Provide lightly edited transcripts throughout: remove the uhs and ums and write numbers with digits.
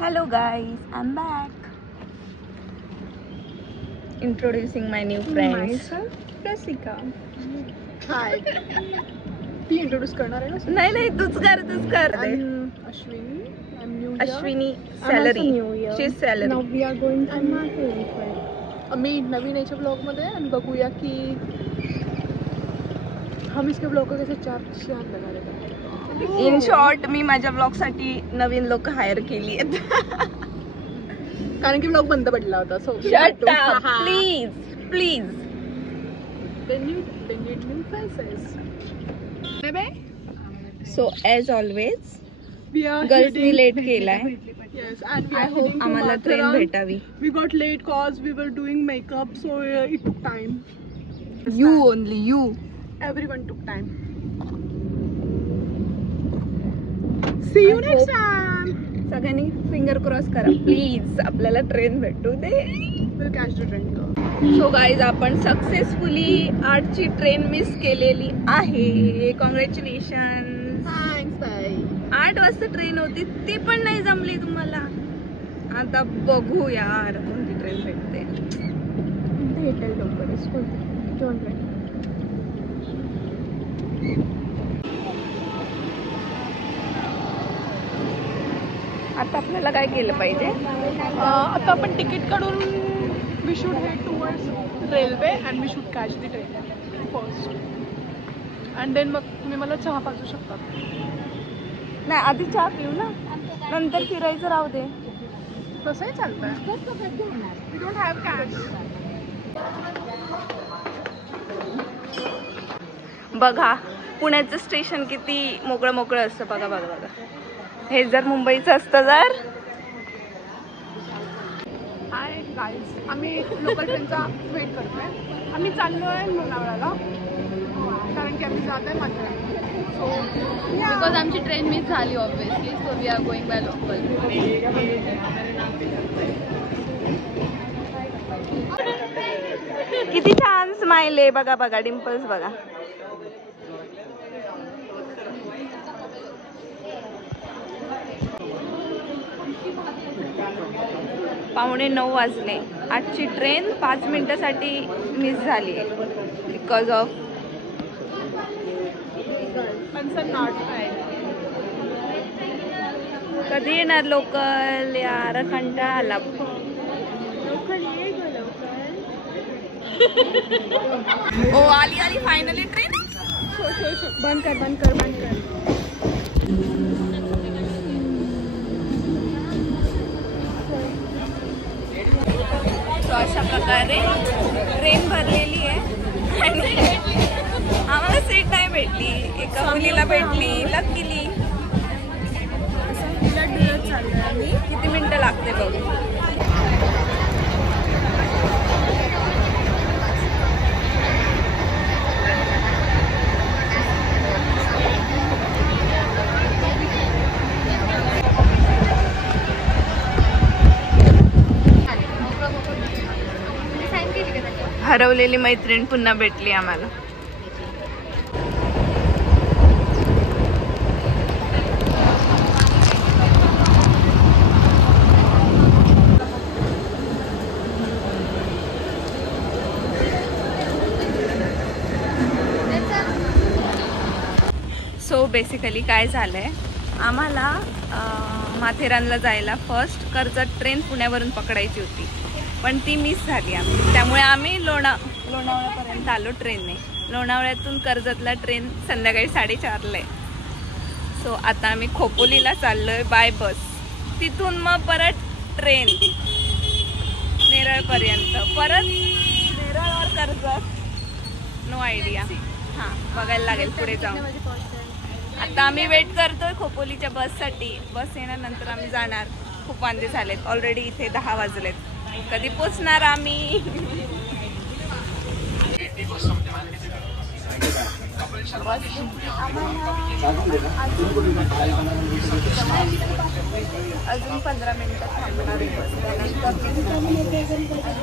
Hello guys, I'm back. Introducing my new friends. Myself, Jessica. Hi. ती introduce करणार आहे ना? नाही तूच कर Ashwini. I'm new here. Ashwini I'm salary also new here. She salary. Now we are going to आम्ही नवीन याच्या blog मध्ये आणि बघूया की हम इसके ब्लॉग को कैसे चार लगा रहे हैं. इन शॉर्ट मी माझ्या ब्लॉग साठी नवीन लोक हायर केली आहेत. कारण की ब्लॉग बंद पडला होता. So shut up please. Then you need new faces. Bye. So as always We are गर्ल्सनी लेट केलाय. Yes, and we I are hope heading to आम्हाला ट्रेन Matharan. भेटावी. We got late cause we were doing makeup, so it took time. You only you. Everyone took time. See you next time. सगळ्यांनी finger cross करा please. आपल्याला train भेटू दे. We'll catch the train. So guys आपण successfully 8ची train miss केलेली आहे. Congratulation. Thanks, bye. 8 वाजता train होती ती पण नाही जमली तुम्हाला. आता बघू यार कोणती ट्रेन भेटते. भेटेल लवकरच. कोणती? आता आपल्याला काय केलं पाहिजे. आता आपण तिकीट काढून we should head towards railway and we should catch the train first. And then मग तुम्ही मला चहा पाजू शकता. नाही आधी चहा पिऊ ना नंतर फिरायचं राहू दे. तसंही चालतंय. We don't have cash. बघा पुण्याचं स्टेशन किती मोकळं असतं. बघा. हे जर मुंबईचं असतं तर. हाय गाईज, आम्ही लोकल ट्रेनचा वेट करतोय. आम्ही चाललोय लोणावळ्याला कारण की आम्ही जात आहे माथेरान. सो बिकॉज आमची ट्रेन मिस झाली obviously, so we are going by local. किती छान स्माइल आहे. बघा डिम्पल्स बघा. पावणे 9 वाजले. 8ची ट्रेन 5 मिनिटासाठी मिस झाली आहे बिकॉज ऑफ कधी येणार लोकल यार. कंटाळा आला. ओ आली फायनली ट्रेन. बंद कर. तो अशा प्रकारे ट्रेन भरलेली आहे आणि आम्हाला सीट नाही भेटली. एका मुलीला भेटली लकीली. किती मिनिटं लागते बघू. हरवलेली मैत्रीण पुन्हा भेटली आम्हाला. सो बेसिकली काय झालंय आम्हाला माथेरानला जायला फर्स्ट कर्जत ट्रेन पुण्यावरून पकडायची होती पण ती मिस झाली आमची. त्यामुळे आम्ही लोणावळ्यापर्यंत आलो ट्रेनने. लोणावळ्यातून कर्जतला ट्रेन संध्याकाळी 4:30ला आहे. सो आता आम्ही खोपोलीला चाललोय बाय बस. तिथून मग परत ट्रेन नेरळपर्यंत. परत नेरळ और कर्जत नो आयडिया. हां बघायला लागेल पुढे जाऊन. आता आम्ही वेट करतोय खोपोलीच्या बससाठी. बस येण्यानंतर आम्ही जाणार. खूप वांदे झालेत ऑलरेडी. इथे 10 वाजलेत. कधी पोचणार आम्ही. अजून 15 मिनिटं थांबणार बस.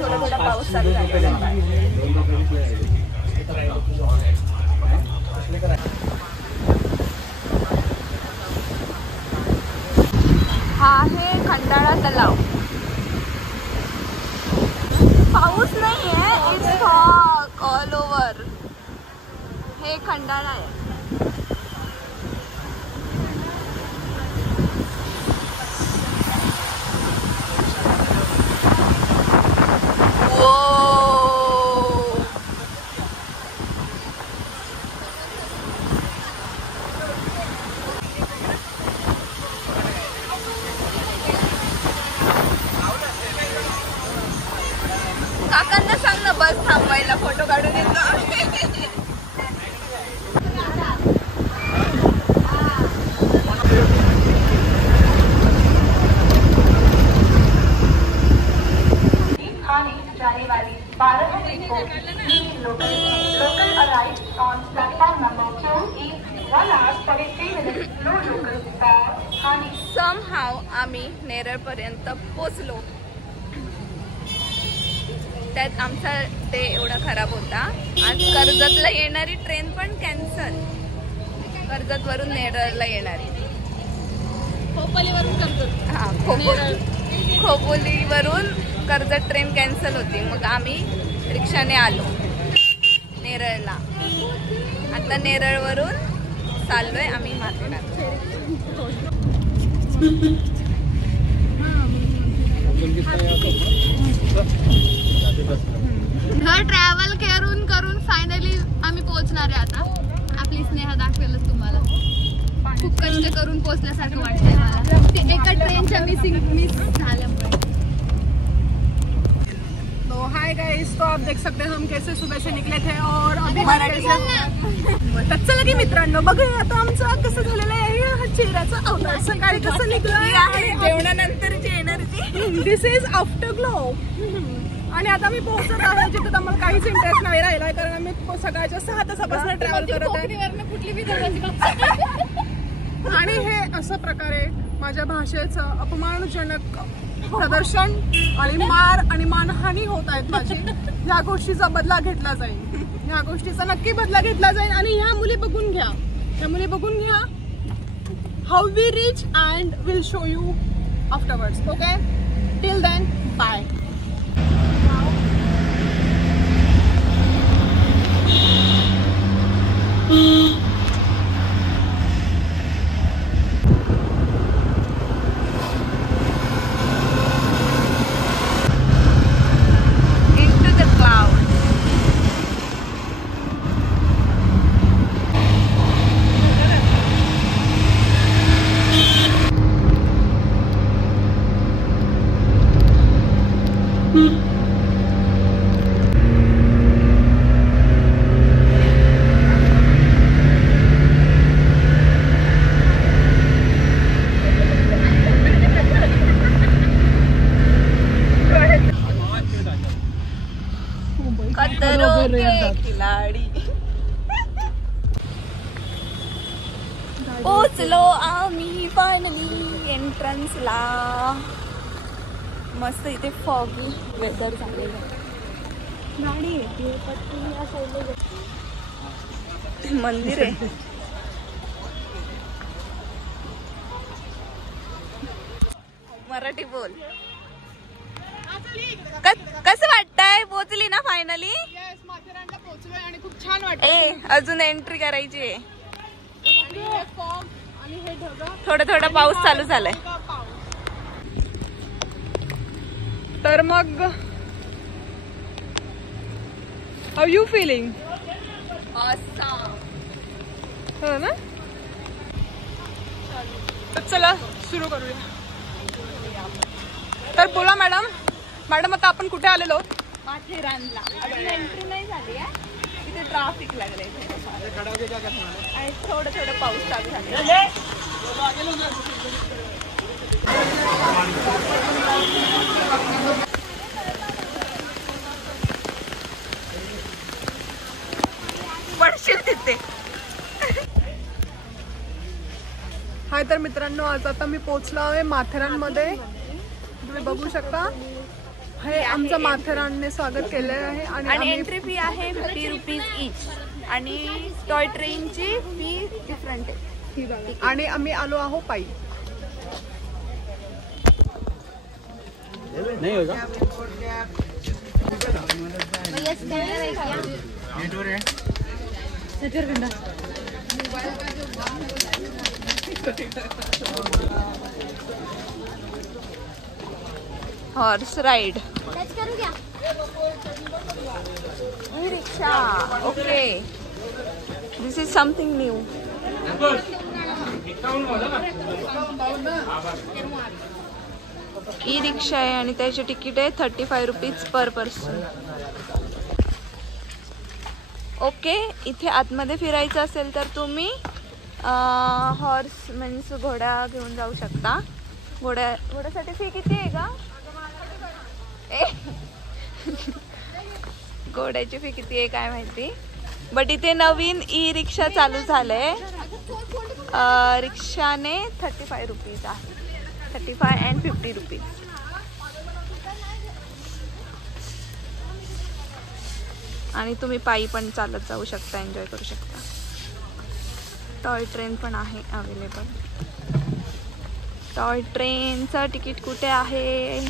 थोडा पाऊस चालू झाला. हा आहे खंडाळा तलाव. पाऊस नाही आहे, इट्स फॉग ऑल ओव्हर. हे खंडाळा आहे. काकांना सांग ना बस थांबवायला, फोटो काढून येतो. समहाव आम्ही नेरळ पर्यंत पोचलो. त्यात आमचा डे एवढा खराब होता. आज कर्जतला येणारी ट्रेन पण कॅन्सल. कर्जत वरून नेरळला येणारी. खोपोलीवरून कर्जत. हा, खोपोलीवरून कर्जत ट्रेन कॅन्सल होती. मग आम्ही रिक्षाने आलो नेरळला. आता नेरळवरून चाललोय आम्ही माथेरान. घर ट्रॅव्हल करून फायनली आम्ही पोहोचणार आहे. आता आपली स्नेहा दाखवेलच तुम्हाला. खूप कष्ट करून पोहोचल्यासारखं वाटतंय मला, ते एका ट्रेनच्या मिस झाल्यामुळे. तो हाय गाइस, तो आप देख सकते हैं हम कैसे सुबह से निकले थे और अभी चला की मित्रांनो बघूया आता आमचं कसं झालेलं आहे. हा चेहऱ्याचा अवतार सकाळी कसं निघलं आहे जेवणानंतरची energy. This is after glow. आणि आता मी पोहोचत आहे जिथे आम्हाला काहीच इंटरेस्ट नाही राहिला, कारण आम्ही सकाळच्या 6 तासापासून ट्रॅव्हल करत आहे. आणि हे असं प्रकारे माझ्या भाषेचं अपमानजनक प्रदर्शन आणि मार आणि मानहानी होत आहेत माझी. ह्या गोष्टीचा बदला घेतला जाईल. ह्या गोष्टीचा नक्की बदला घेतला जाईल. आणि ह्या मुली बघून घ्या, ह्या मुली बघून घ्या. How we reach and will show you afterwards. Okay, till then bye. पोचलो आम्ही फायनली एंट्रन्सला. मस्त इथे फॉगी वेदर झालेलं आहे. गाडी येते पट्टी या साईडला. मंदिर आहे. मराठी बोल. कसं वाटतंय? पोचली ना फायनली? माथेरानला पोहोचलोय आणि खूप छान वाटतं. अजून एंट्री करायची आहे. आणि हे ढगा, थोडा पाऊस चालू झालाय. तर मग हाऊ यू फिलिंग? हो ना. तर चला सुरू करूया. तर बोला मॅडम. मॅडम आता आपण कुठे आलेलो? माथेरानला. अजून एंट्री नाही झाली आहे. इथे ट्रॅफिक लागलंय आणि थोडं पाऊस चालू झाला. पडशील तिथे. हाय तर मित्रांनो, आज आता मी पोहोचलो आहे माथेरानमध्ये. तुम्ही बघू शकता हे आमचं माथेरानने स्वागत केलेलं आहे. आणि एंट्री फी आहे 50 रुपीज इच. आणि टॉय ट्रेनची फी डिफरंट आहे. आणि आम्ही आलो आहो पायी. नहीं होगा horse ride, e rickshaw. Okay, this is something new. E rickshaw आहे आणि त्याचे तिकीट आहे 35 रुपीज पर पर्सन. ओके, इथे आतमध्ये फिरायचं असेल तर तुम्ही हॉर्स मीन्स घोडा घेऊन जाऊ शकता. घोड्यासाठी फी किती आहे का? घोड्याची फी किती आहे काय माहिती. बट इथे नवीन ई-रिक्शा चालू झालंय. रिक्षाने 35 रुपीज आहे. 35 and 50 रुपीज. आणि तुम्ही पायी पण चालत जाऊ शकता, एन्जॉय करू शकता. टॉय ट्रेन पण आहे अवेलेबल. टॉय ट्रेनचं तिकीट कुठे आहे?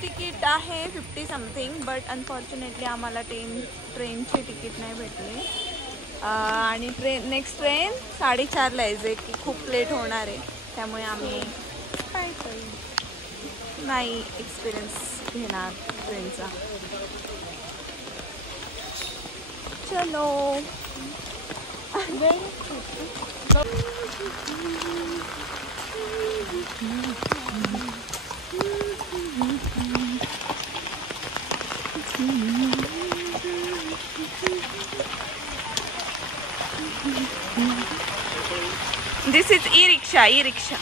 तिकीट आहे 50 समथिंग. बट अनफॉर्च्युनेटली आम्हाला ट्रेनची तिकीट नाही भेटली. आणि नेक्स्ट ट्रेन 4:30ला आहे, जे की खूप लेट होणार आहे. त्यामुळे आम्ही काय नाही एक्सपिरियन्स घेणार ट्रेनचा. चलो. This is e-rickshaw.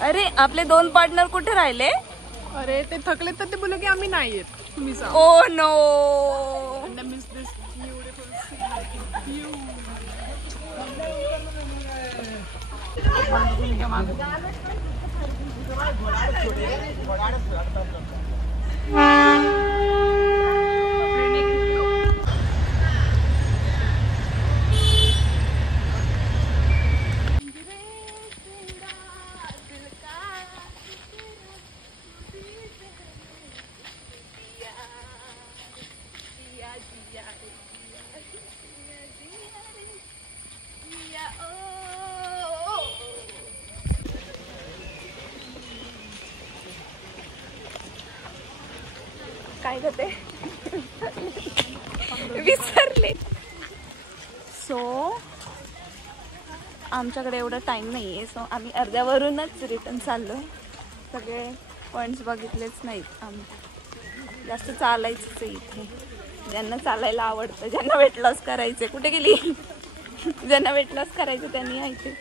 अरे आपले 2 पार्टनर कुठे राहिले? अरे ते थकले तर ते बोलले की आम्ही नाही येत, तुम्ही जा. Oh no. And I miss this beautiful view. काय करते विसरले. सो आमच्याकडे एवढा टाइम नाही आहे. सो आम्ही अर्ध्यावरूनच रिटर्न चाललोय. सगळे पॉईंट्स बघितलेच नाहीत. आम्ही जास्त चालायचंच आहे इथे. ज्यांना चालायला आवडतं, ज्यांना वेट लॉस करायचं. कुठे गेली? ज्यांना वेट लॉस करायचं त्यांनी यायचे.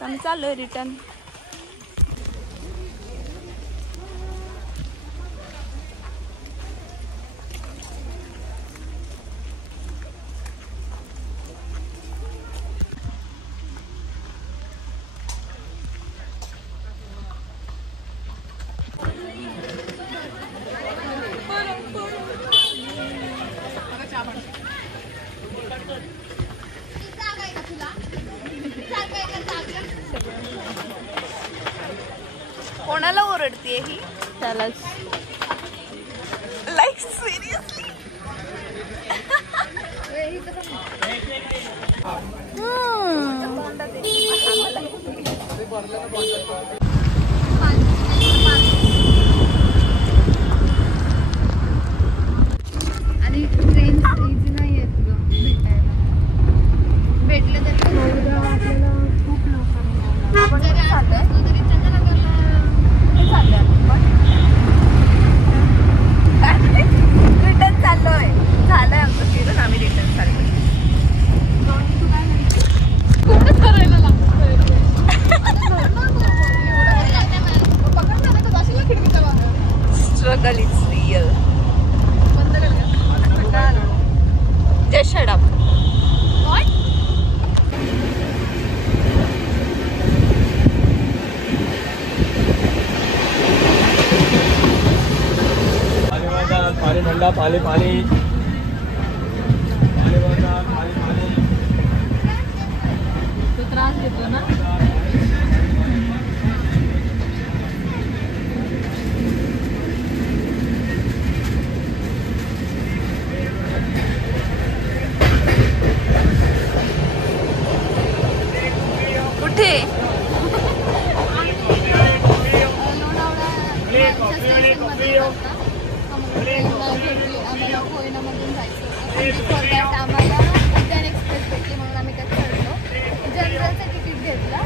आम्ही चाललोय रिटर्न. कोणाला ओरडतीये ही? त्यालाच. Like seriously. आणि ट्रेन इझी नाही आहेत ग. खाली पाणी पाणी बघा खाली पाणी तो त्रास देतो ना. कुठे आम्हाला कोयनामधून जायचं होतं. आम्हाला उद्यान एक्सप्रेस भेटली म्हणून आम्ही त्यात चढलो. जनरलचं तिकीट घेतलं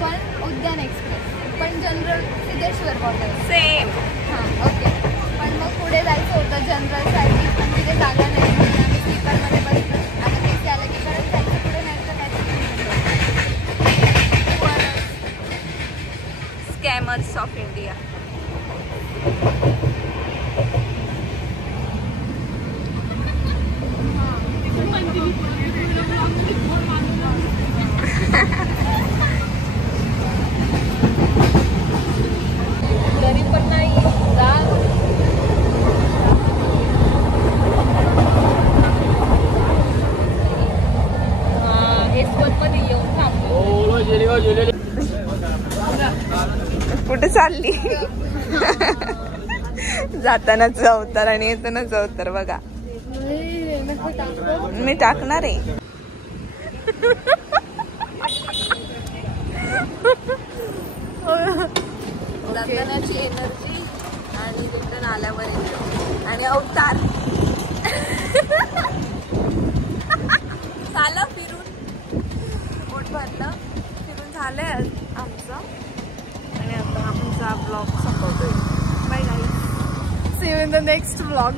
पण उद्यान एक्सप्रेस पण जनरल सिद्धेश्वर बॉर्डर सेम. हां ओके. पण मग पुढे जायचं होतं जनरलसाठी पण तिथे जागा नाही म्हणून आम्ही स्लीपरमध्ये बसलो. आता तिथे आलं की परत जायचं पुढे नाही तर स्कॅमर्स ऑफ इंडिया. तरी पण नाही मध्ये येऊन थांबलो. कुठे चालली? जातानाच अवतार आणि येतानाच अवतार बघा. मी टाकणार आहे. जातानाची एनर्जी आणि रिटर्न आल्यावर आणि अवतार झालं फिरून पोट भरलं फिरून झालंय आमचं आणि आता आमचा ब्लॉग संपवतोय. Bye guys. See you in the next vlog.